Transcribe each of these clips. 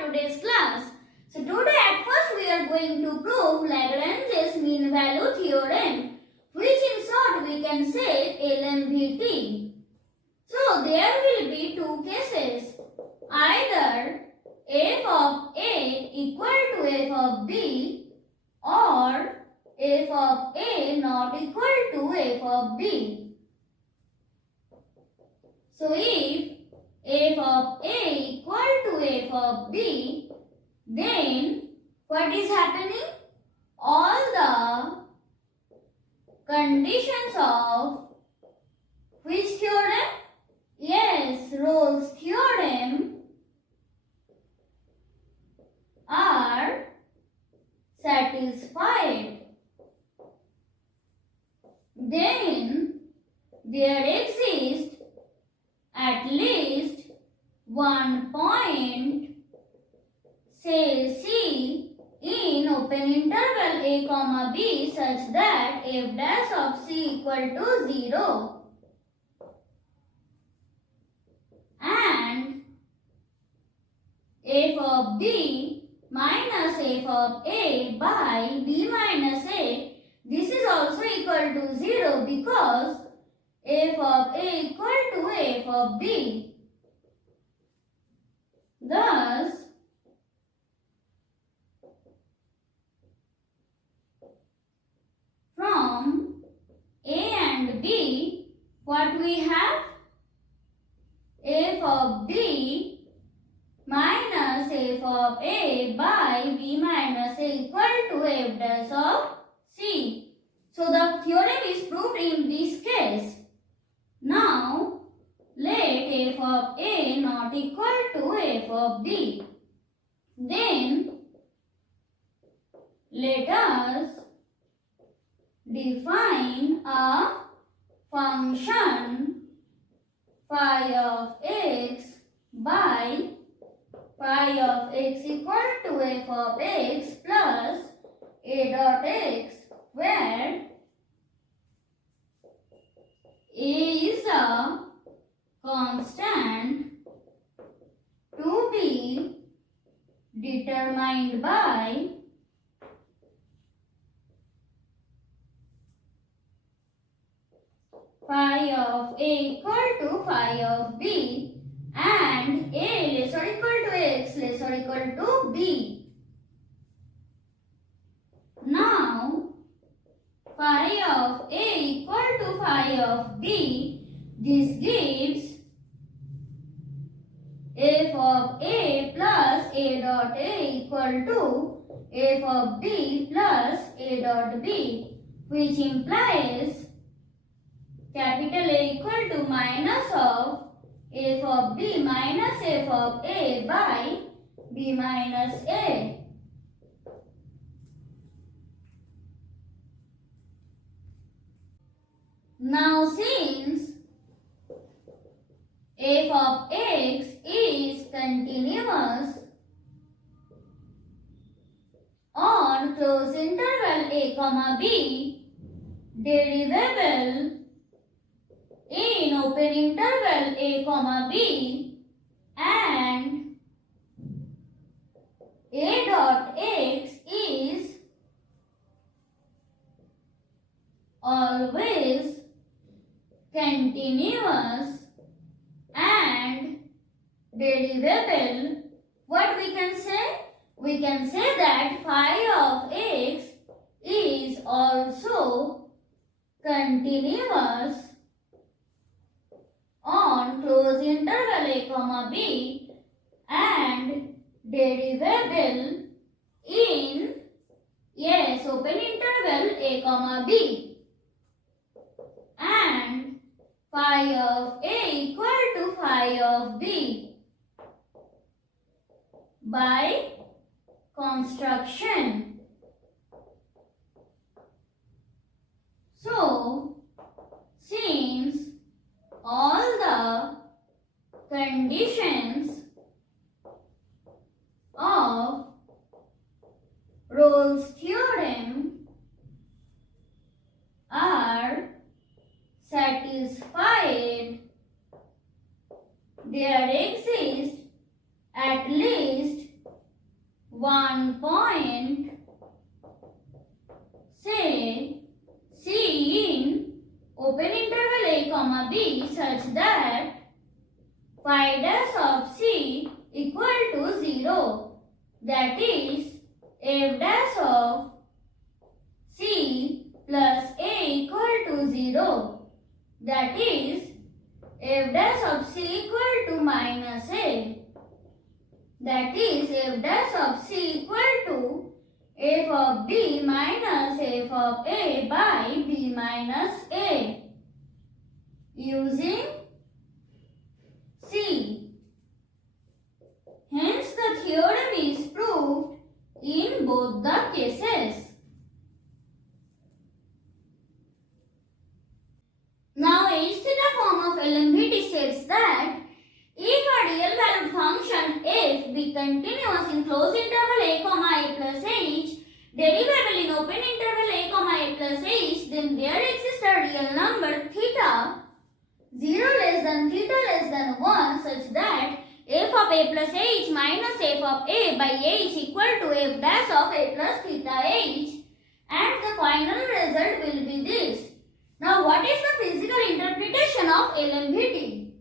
today's class. So today at first we are going to prove Lagrange's mean value theorem, which in short we can say LMVT. So there will be two cases, either f of a equal to f of b or f of a not equal to f of b. So if f of a equal to f of b, then what is happening? All the conditions of which theorem? Yes, Rolle's theorem are satisfied. Then there exists at least one point, say C, in open interval a comma b such that f dash of c equal to 0 and f of b minus f of a by b minus a, this is also equal to 0 because f of a equal to f of b. Thus, from a and b, what we have? F of b minus f of a by b minus a equal to f dash of c. So the theorem is proved in this case. Now, let f of a not equal to f of b. Then, let us define a function phi of x by phi of x equal to f of x plus a dot x, where a is a constant to be determined by phi of a equal to phi of b and a less or equal to x less or equal to b. Now, phi of a equal to phi of b, this gives f of a plus a dot a equal to f of b plus a dot b, which implies capital A equal to minus of f of b minus f of a by b minus a. Now since f of x is continuous on closed interval a comma b, derivable in open interval a comma b and a dot x is always continuous and derivable, what we can say? We can say that phi of x is also continuous on closed interval a comma b and derivable in, yes, open interval a comma b, and phi of a equal to phi of b by construction. So, since all the conditions of Rolle's theorem are satisfied, there exists at least one point, say C in open interval a comma b such that phi dash of C equal to 0. That is f dash of C plus a equal to 0. That is f dash of C equal to minus a. That is f dash of C equal to f of b minus f of a by b minus a using C. Hence the theorem is proved in both the cases. Now H theta form of LMVT states that if a real valued function f be continuous in closed interval a comma a plus h, derivable in open interval a comma a plus h, then there exists a real number theta 0 less than theta less than 1 such that f of a plus h minus f of a by h equal to f dash of a plus theta h, and the final result will be this. Now what is the physical interpretation of LMVT?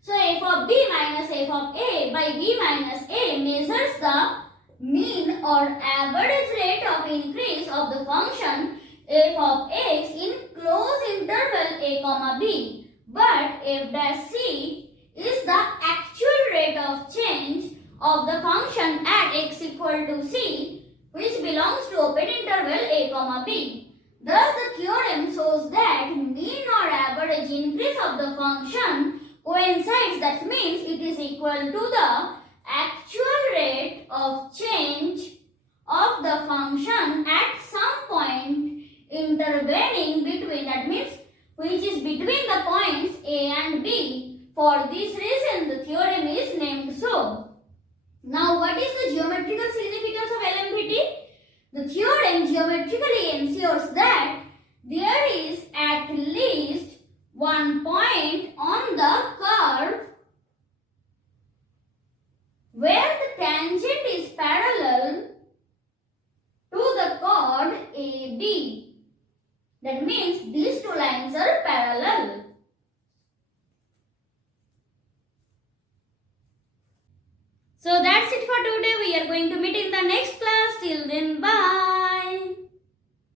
So f of b minus f of a by b minus a measures the mean or average rate of increase of the function f of x in closed interval a comma b, but f dash c is the actual rate of change of the function at x equal to c, which belongs to open interval a comma b. Thus the theorem shows that mean or average increase of the function coincides, that means it is equal to the actual rate of change of the function at some point intervening between, that means which is between the points a and b. For this reason the theorem is named so. Now what is the geometrical significance of LMVT? The theorem geometrically ensures that there is at least one point on the curve where the tangent is parallel to the chord AB. That means these two lines are parallel. So that's it for today. We are going to meet in the next class. Till then, bye.